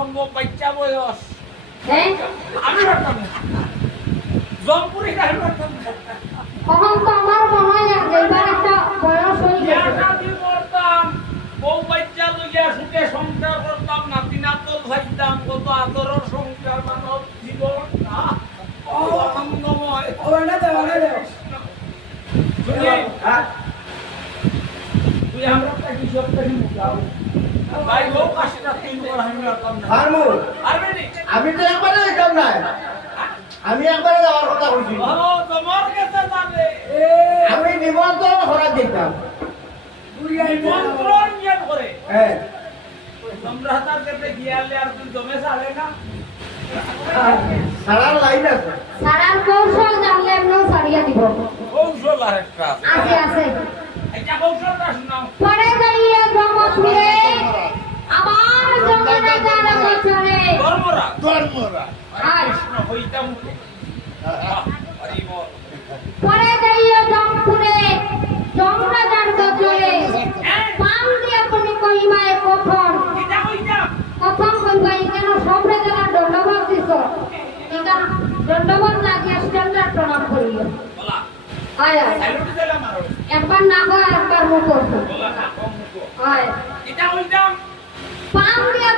সম্ভব বাচ্চা বয়স হ্যাঁ আমি পারতাম না জমপুরি গাড়ি পারতাম না তখন তো আমার মনে হয় যে এবার একটা বয়স হয়ে গেছে আমি করতাম বউ বাচ্চা লইয়া সুখে সংসার করতাম নাতি নাতল খাইতাম কত আদরের সংসার মানব জীবন না আনন্দময় তুই আমরা কি সব থেকে মুখাও ভাই বউ কাশটা তিন বড় আমি রাখতাম না ফার্মু পারবে নি আমি তো একবারে যাইতাম না আমি একবারে যাওয়ার কথা বলছি ও তোমার কাছে যাবে আমি নিমন্ত্রণ করা দিতাম নিমন্ত্রণ নিয়ে করে হ্যাঁ তোমরা তার কাছে গিয়ালে আর তুই জমে চালে না সারার লাইন আছে সারার কৌশল জানলে এমনিও ছাড়িয়ে দিব কৌশল আর একটা আছে আছে এটা কৌশলটা শোনাও পরে যাইয়া জমপুরে আমার জমনা জানা বছরে ধর্মরা আর কৃষ্ণ হইতাম হরি বল পরে যাইয়া জমপুরে জমনা জান বছরে পাম দিয়া তুমি কইবাই কখন এটা হইতাম কখন কইবাই কেন সবরে যারা দণ্ডবাদ দিছ এটা দণ্ডবাদ না দিয়া স্ট্যান্ডার্ড প্রণাম করিও বলা আয় আয় স্যালুট দিলাম আর একবার না হয় একবার মুখ করবো বলা না কম মুখো আয় এটা হইতাম পাম দিয়া